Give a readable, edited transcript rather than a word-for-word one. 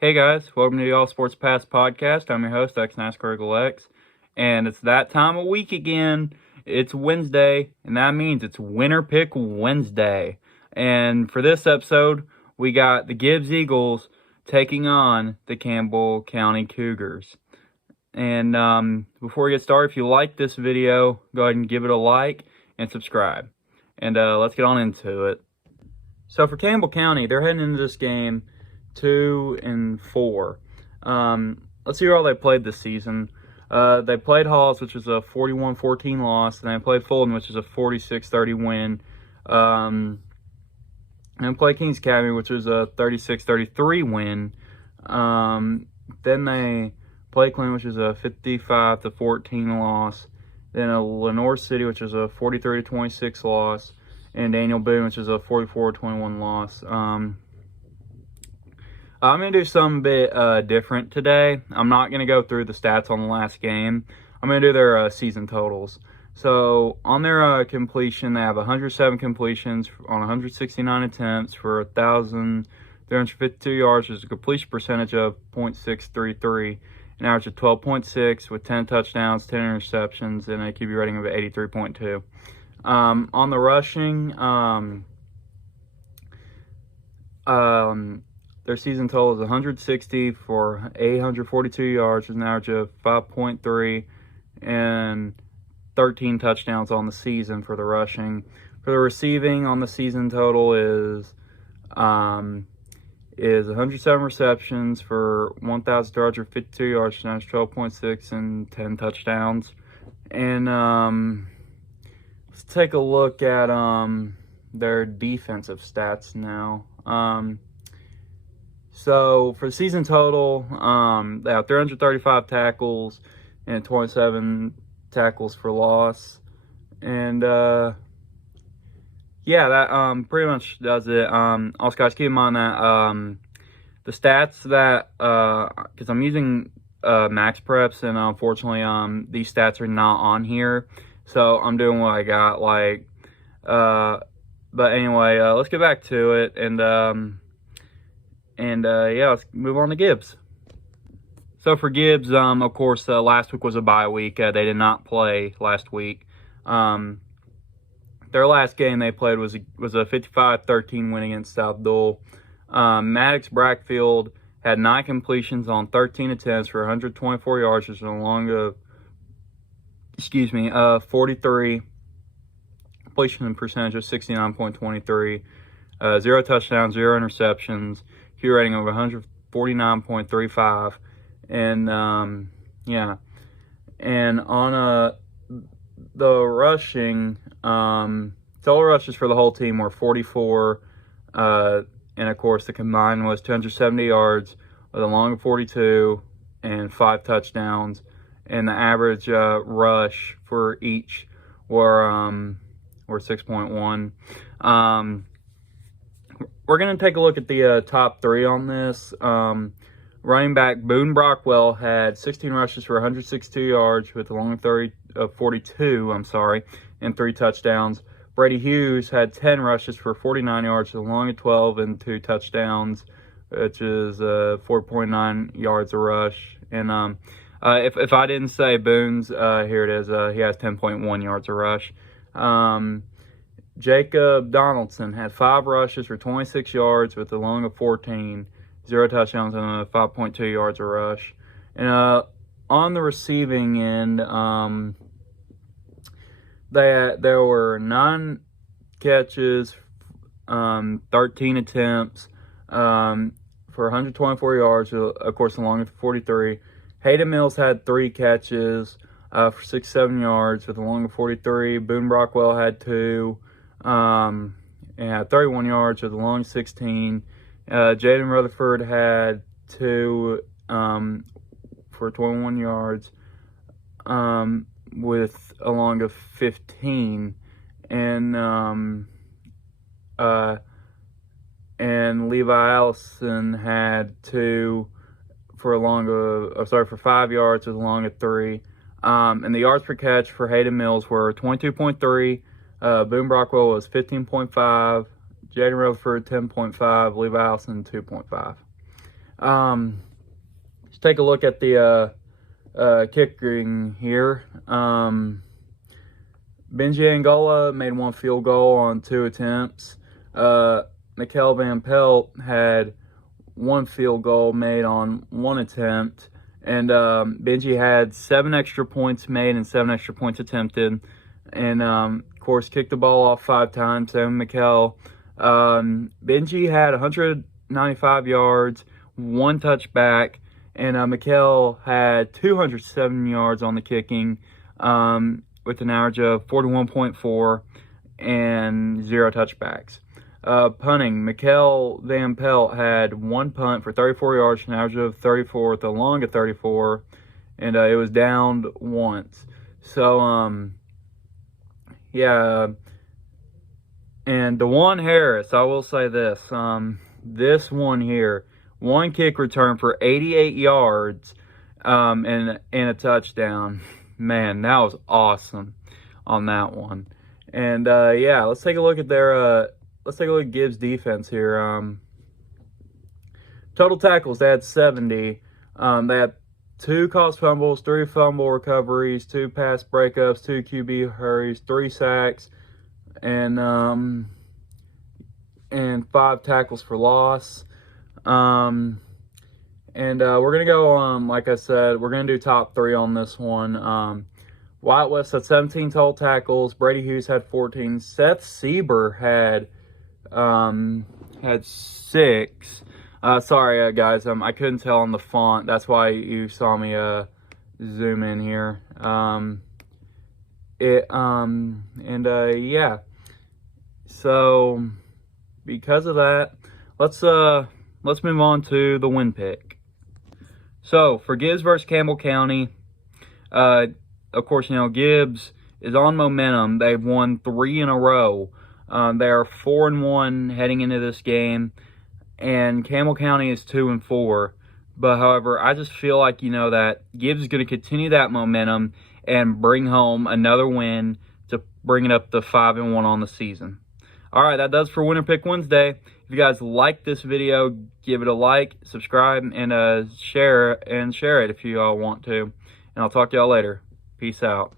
Hey guys, welcome to the All Sports Pass podcast. I'm your host, X, and it's that time of week again. It's Wednesday, and that means it's Winner Pick Wednesday. And for this episode, we got the Gibbs Eagles taking on the Campbell County Cougars. And before we get started, if you like this video, go ahead and give it a like and subscribe. And let's get on into it. So for Campbell County, they're heading into this game 2-4. Let's see how they played this season. They played Halls, which was a 41-14 loss, and they played Fulton, which is a 46-30 win. And played Kings Academy, which was a 36-33 win. Then they played Clinton, which is a 55-14 loss. Then a Lenore City, which is a 43-26 loss. And Daniel Boone, which is a 44-21 loss. I'm going to do something a bit different today. I'm not going to go through the stats on the last game. I'm going to do their season totals. So on their completion, they have 107 completions on 169 attempts for 1,352 yards, which is a completion percentage of .633, an average of 12.6 with 10 touchdowns, 10 interceptions, and a QB rating of 83.2. On the rushing, their season total is 160 for 842 yards, with an average of 5.3, and 13 touchdowns on the season for the rushing. For the receiving, on the season total is 107 receptions for 1,252 yards, with an average of 12.6 and 10 touchdowns. And let's take a look at their defensive stats now. So for the season total, they have 335 tackles and 27 tackles for loss. And yeah, that pretty much does it. Also, guys, keep in mind that the stats that, because I'm using Max Preps, and unfortunately these stats are not on here. So I'm doing what I got, but anyway, let's get back to it, and yeah, let's move on to Gibbs. So for Gibbs, of course, last week was a bye week. They did not play last week. Their last game they played was a 55-13 win against South Dole. Maddox Brackfield had 9 completions on 13 attempts for 124 yards, which is a long of 43, completion percentage of 69.23, 0 touchdowns, 0 interceptions, Q rating of 149.35, and yeah. And on the rushing, total rushes for the whole team were 44, and of course the combined was 270 yards with a long of 42 and 5 touchdowns. And the average rush for each were 6.1. We're going to take a look at the top 3 on this. Running back Boone Brockwell had 16 rushes for 162 yards with a long of 42, and 3 touchdowns. Brady Hughes had 10 rushes for 49 yards with a long of 12 and 2 touchdowns, which is 4.9 yards a rush. And if I didn't say Boone's, here it is. He has 10.1 yards a rush. Jacob Donaldson had 5 rushes for 26 yards with a long of 14, 0 touchdowns, and 5.2 yards a rush. And on the receiving end, there were 9 catches, 13 attempts for 124 yards, of course, a long of 43. Hayden Mills had 3 catches for 67 yards with a long of 43. Boone Brockwell had 2 and had 31 yards with a long of 16. Jaden Rutherford had 2 for 21 yards with a long of 15. And Levi Allison had 2 for 5 yards with a long of 3. And the yards per catch for Hayden Mills were 22.3. Boone Brockwell was 15.5. Jaden Rutherford 10.5. Levi Allison 2.5. Let's take a look at the kicking here. Benji Angola made 1 field goal on 2 attempts. Mikel Van Pelt had 1 field goal made on 1 attempt. And Benji had 7 extra points made and 7 extra points attempted. And, of course, kicked the ball off 5 times. Same with Mikel. Benji had 195 yards, 1 touchback. And Mikel had 207 yards on the kicking, with an average of 41.4 and 0 touchbacks. Punting, Mikel Van Pelt had 1 punt for 34 yards, an average of 34 with a long of 34, and it was downed once. So, yeah. And DeJuan Harris, I will say this. This one here, 1 kick return for 88 yards, and a touchdown. Man, that was awesome on that one. And yeah, let's take a look at their Gibbs defense here. Total tackles, they had 70. They had 2 caused fumbles, 3 fumble recoveries, 2 pass breakups, 2 QB hurries, 3 sacks, and 5 tackles for loss. And we're going to go, like I said, we're going to do top 3 on this one. Wyatt West had 17 total tackles. Brady Hughes had 14. Seth Sieber had 6. Sorry, guys. I couldn't tell on the font. That's why you saw me zoom in here. Yeah. So, because of that, let's move on to the win pick. So, for Gibbs versus Campbell County, of course, Gibbs is on momentum. They've won 3 in a row. They are 4-1 heading into this game, and Campbell County is 2-4. But, however, I just feel like, that Gibbs is going to continue that momentum and bring home another win to bring it up to 5-1 on the season. All right, that does for Winner Pick Wednesday. If you guys like this video, give it a like, subscribe, and share it if you all want to. And I'll talk to y'all later. Peace out.